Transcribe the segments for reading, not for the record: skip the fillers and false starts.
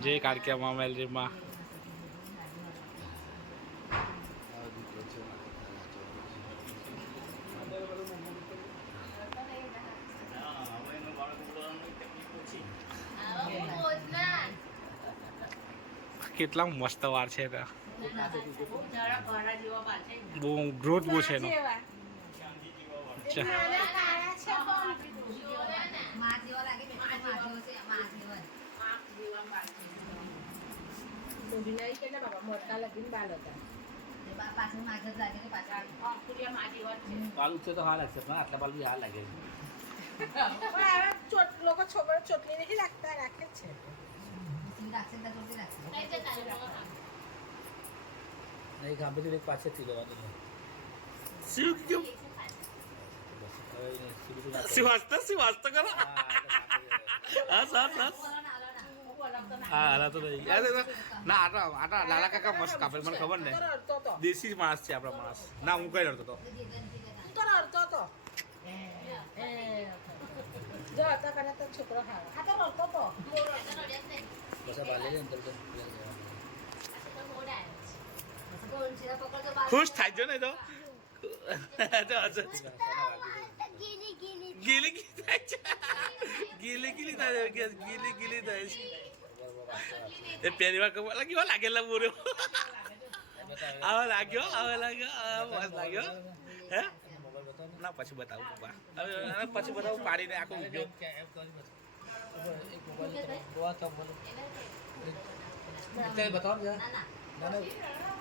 જે કારકિયામાં મેલરીમાં કેટલા મસ્ત વાર છે બહુ ગ્રોથ બહુ છે એનો તો હા લાગશે પણ આટલા બાલ બી હા લાગે લોકો છોકરો ચોટલી નહીં રાખતા રાખે જ છે નહીં ગાંભી એક પાછળથી લેવાનું શ્રીવાસ્તવ કરો હા તો નહીં ના આટા લાલા કાકા મસ્ત કાપે મને ખબર ને દેશી માણસ છે આપણા માણસ ના હું કઈ રડતો હતો જો હતા કરે તો છોકરો હારો આ તો રડતો તો બસ બાલે ને અંદર ખુશ થાય છે ને તો ગીલી થાય છે ગીલી થાય છે એ પહેલી વાર ખબર કેવા લાગેલા બોર્યો આવા લાગ્યો હે ના પછી બતાવું પપ્પા હવે પછી બતાવું પાડીને આખો વિડીયો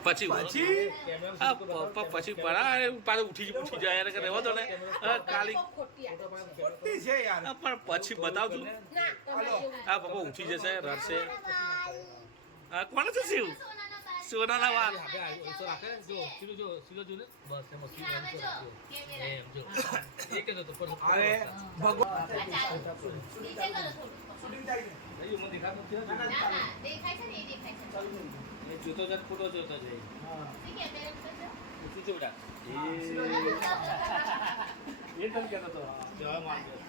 પછી પાછું ઉઠી જાય એને રહેવા દો ને કાલી પણ પછી બતાવતું હા પપ્પા ઉઠી જશે રડશે કોણ છે શિવ સોનાના વાળ જોતો જ ફોટો જોતો જાય એ તને કહેતો હતો જવા માંગે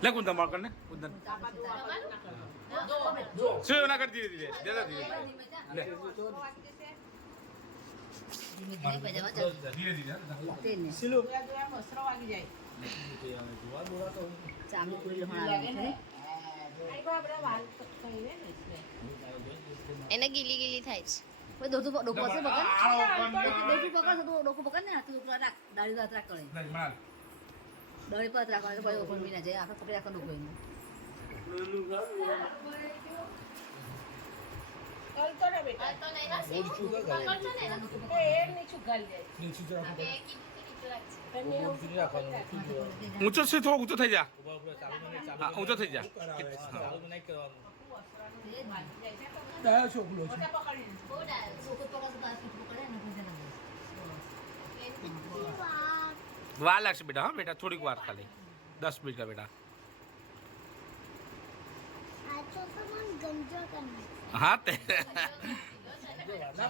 લે કુંદન માર કરને કુંદન શું ના કર ધીરે ધીરે ધીરે ધીરે લે ધીરે ધીરે સિલો મસરો વાગી જાય ચામડી પૂરી લોહણ એને ગીલી ગીલી થાય છે આવે દોધું ડોકો છે પકડ ડોકું પકડ ને હાથ ઉપર રાખ દાડી હાથ રાખ કરે દાડી પર રાખવાનું પછી ઓપન બી ના જાય આખા પકડી રાખવાનું ડોકો એને કલતો ને બેટા તો નહીં હશે ઓછું કા કરે એ નીચું ગાલ જાય નીચું જ રાખો બે કીધું રાખશે ઓછું જ રાખવાનું ઊંચો છે થોડો ઊંચો થઈ જા ઉભા ઉભા ચાલુ નહીં હા ઊંચો થઈ જા ચાલુ નહીં કરવાનું છોકરો છે બહુ ડાળ ડોકો પકડ તો હાથ પકડે ને પૂછે વાર લાગશે બેટા હા બેટા થોડીક વાર ખાલી 10 મિનિટ કા બેટા હા તે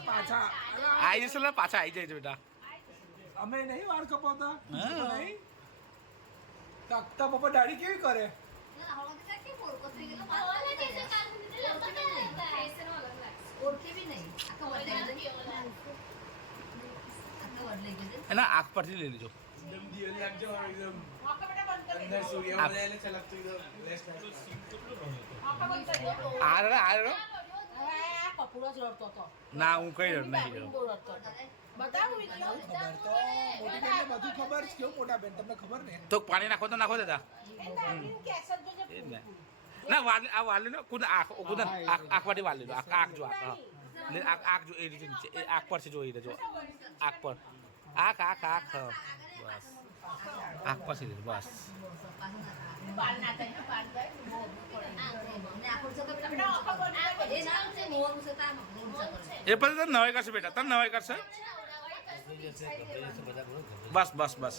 પાછા આવી જશે ને પાછા આવી જાય બેટા અમે નહીં વાળ કપાવતા નહીં તકતા પપ્પા દાઢી કેવી કરે એના આંખ પરથી લઈ લેજો કપૂરો જ રડતો હતો ના હું કઈ રડ નહીં રહ્યો બતાવું બધું ખબર છે કેવું મોટા બેન તમને ખબર ને તો પાણી નાખો તો નાખો દાદા એ જ ને ના આ વાલી ને કુદ આંખ કુદ આંખ વાળી વાલી લો આંખ જો આંખ જો એ રીતે આંખ પર છે જો એ જો આંખ પર આંખ બસ આંખ પર છે બસ એ પછી તને નવાઈ કરશે બેટા તને નવાઈ કરશે બસ બસ બસ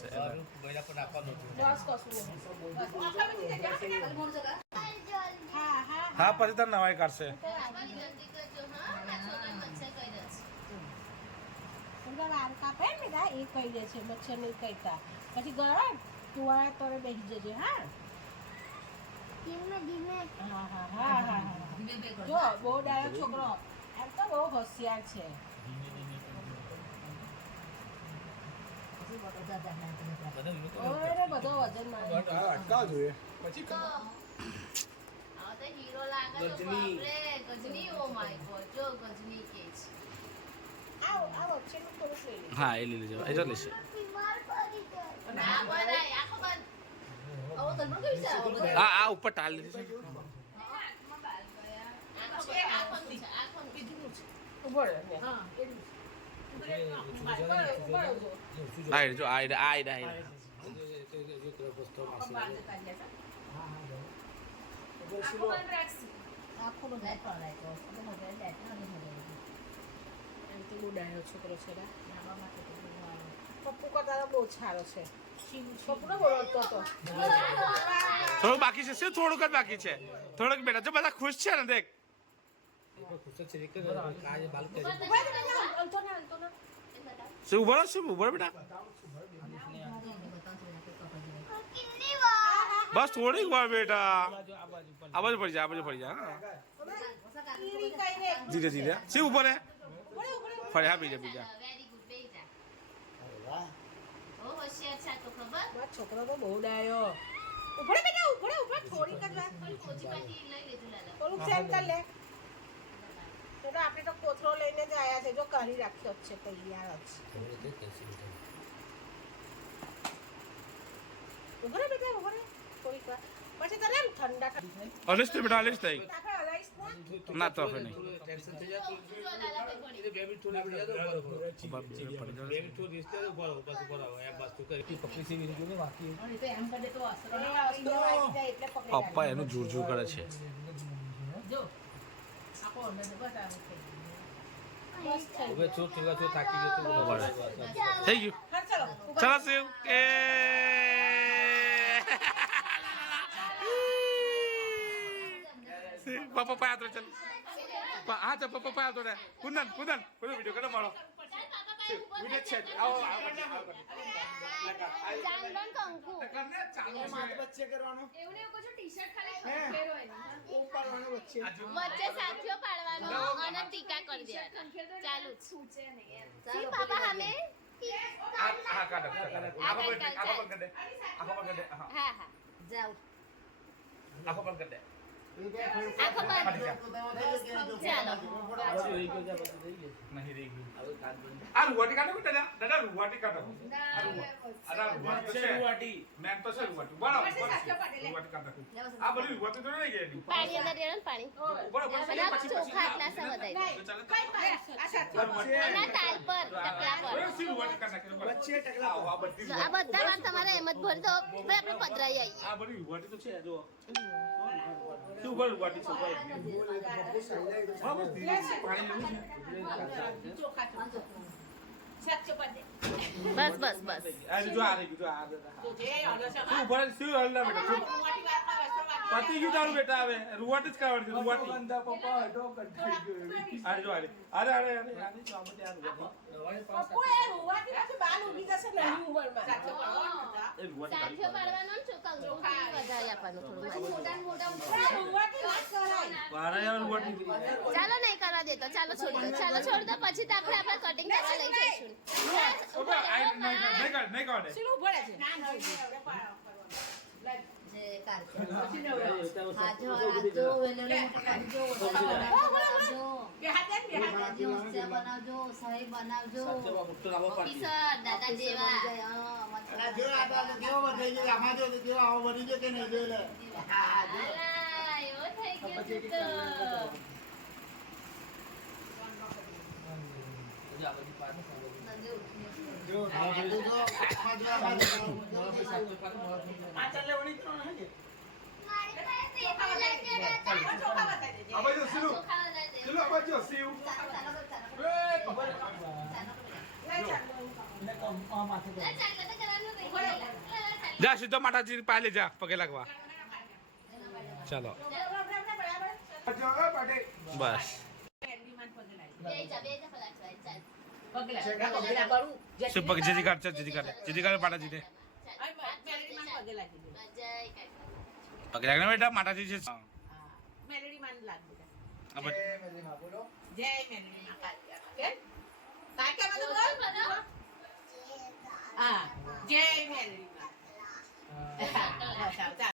હા પછી તને નવાઈ કરશે કાપે ને એ કહી દે છે મચ્છર નહીં કહેતા પછી ગયો તુવાળા તળે બેસી જજે હા હા હા હા હા જો બહુ ડાયો છોકરો એમ તો બહુ હોશિયાર છે ઓરે બધો વજન મારે અટકાવ જોઈએ પછી તો આ તો હીરો લાગે તો ગજની. બાપરે ગજની ઓ માય ગોડ જો ગજની કે છે આ વચ્ચેનું થોડુંક લઈ લે હા એ લઈ લેજો એ જો લેશે આ બધા આખો બંધ આવો તલબો કેવી છે આવો બધો આ ઉપર ટાળ લીધી છે આંખમાં બાલ ગયા આખો છે આખો બીજું છે ઉભો રહે ને. હા આ જો આ આખો બંધ રાખશે આખો નો બેટ પર રાખ્યો તો મોટે બેટ ના નહીં મળે એમ તો બહુ ડાયો છોકરો છે રા. નાવા માટે તો બહુ આવે. પપ્પુ કરતા બહુ સારો છે પપ્પુનો બોલતો હતો થોડુંક બાકી છે શું થોડુંક જ બાકી છે થોડુંક બેટા જો બધા ખુશ છે ને દેખ ખુશ છે એક કાજ બાલ કરે ઉભા રહે ને, હલતો ના હલતો ના શું ઉભો રહો શું ઉભો રહો બેટા બસ થોડીક વાર બેટા આ બાજુ પડી જા આ બાજુ પડી જા હા. કીડી કઈને ધીરે ધીરે શું ઉભો રહે ઉભરે ઉભરે ફરે હા બીજા બીજા વેરી ગુડ બેજા ઓ હોશિયાર છે આ તો ખબર મારો છોકરો તો બહુ ડાયો ઉભરે બેટા ઉભરે ઉભરે થોડીક જ વાર પણ કોચી પાછી લઈ લેજો લાલા થોડુંક સેમ કર લે તો આપણે તો કોથળો લઈને જ આયા છે જો કરી રાખ્યો જ છે તૈયાર જ ઉભરે બેટા ઉભરે થોડીક વાર પછી તને એમ ઠંડા ઠંડા અલિસ્ટ બેટા અલિસ્ટ થઈ આપણે હલાઈશ ના ના તો આપણે નહીં ટેન્શન થઈ જાય જો લાલા કઈ પડી બે મિનિટ થોડી પડી જાય તો ઉભા પડી બે જાય મિનિટ થોડી રિસ્તે ઉપર બસ ઉપર આવો એમ બસ તું કરી પકડી સી વિડિયો ને બાકી અને તો એમ કરે તો અસર એ અસ્તો આવી જાય એટલે પકડી પપ્પા એનું જોર જોર કરે છે જો આખો અંદર બસ આવું થઈ બસ થઈ હવે છો તું થાકી ગયો તું થઈ ગયું હા ચલો ચાલો શિવ એ પપ્પા પાયા તો ચાલ હા ચાલ પપ્પા પાયા તો કુંદન કુંદન કોઈ વિડીયો કરો મારો વિડીયો છે આવો ચાંદન કંકુ વચ્ચે કરવાનું એવું કહું છું ટી-શર્ટ ખાલી ફેરો એની ઉપરવાનું વચ્ચે વચ્ચે સાથીઓ પાડવાનો અને ટીકા કરી દેવાના ચાલુ છૂચે નહીં એમ સી પાપા હમે હા કાઢો આખો બંધ દે આખો બંધ દે હા હા હા જાવ આખો બંધ કરી દે આખો બંધ ચાલો નહીં રહી ગયું આ રૂવાટી કાઢો બેટા દાદા રૂવાટી કાઢો આ રૂવાટી છે રૂવાટી મેન તો છે રૂવાટી બરાબર રૂવાટી કાઢો આ બધી રૂવાટી તો નહીં ગઈ પાણી અંદર રેડો ને પાણી બરાબર બધા ચોખા આટલા સા વધાઈ અને તાલ પર ટકલા પર વચ્ચે ટકલા આ બધી આ બધા વાત તમારે એમ જ ભરી દો ભાઈ આપણે પધરાઈ આવીએ આ બધી રૂવાટી તો છે જો શું બોલ રૂવાટી છે બોલ હા બસ પાણી લેવું છે ચોખા ચોખા સાચો પડે બસ બસ બસ આ જો આ રહી ગયું તો જે ઓલો છે શું ભરે શું હલના બેટા શું મોટી વાત આવે સવા પતિ ગયું તારું બેટા હવે રૂવાટી જ કાઢવાની રૂવાટી બંધા પપ્પા હટો કઢાઈ અરે જો અરે અરે અરે અરે આની જો આ બધી આ રૂવાટી પપ્પુ એ રોવાથી પાછું બાલ ઉગી જશે નાની ઉંમરમાં સાચો એ રૂવાટી સાથીઓ પાડવાનો ને કંકુ વધારી આપવાનું થોડું રોવાથી વાત કરાય વારા યાર રૂવાટી ચાલો નહીં કરવા દેતો ચાલો છોડી દો ચાલો છોડી દો પછી તો આપણે આપણા કટિંગ કરવા લઈ જઈશું ઓબે આઈ નહીં કાઢે શીલું ભળે છે જે કાર્ય આજો આજો વેલેલે કરજો બનાવજો બે હાથે ભાજી ઉસ્યા બનાવજો સહી બનાવજો ઓફિસર દાદા જેવા જો આ કેવો બધાઈ ગયો આમાં જો કેવો આવો બની ગયો કે નહીં જોઈ લે અલા એવો થઈ ગયો તું તો જો આ બધું જો આમાં જો આમાં આ ચાલે ઓણી તો હે ચોખા બતાવી દેજે આ બાજુ શીલું ચોખા વધારી દે શીલું આ બાજુ શીવ લઈ ચાલો ને કમ માથે ચાલ તો કરવાનું નહીં જા સીધો માતાજી પાલે જા પગે લાગવા ચાલો બરાબર બસ બે જા ફલાક ચાલ પગે લાગવાનું. શું પગ જીજી કાઢ છે જીજી કાઢ માતાજીને મેલેડી માં પગે લાગી દે. જય કાકી. પગ લાગને બેટા માતાજી છે હા મેલેડી માં લાગી દે. આ બધ- જય મેલેડી માં કાકા. કાકા બધું બોલ. હા જય મેલેડી માં. ચાલ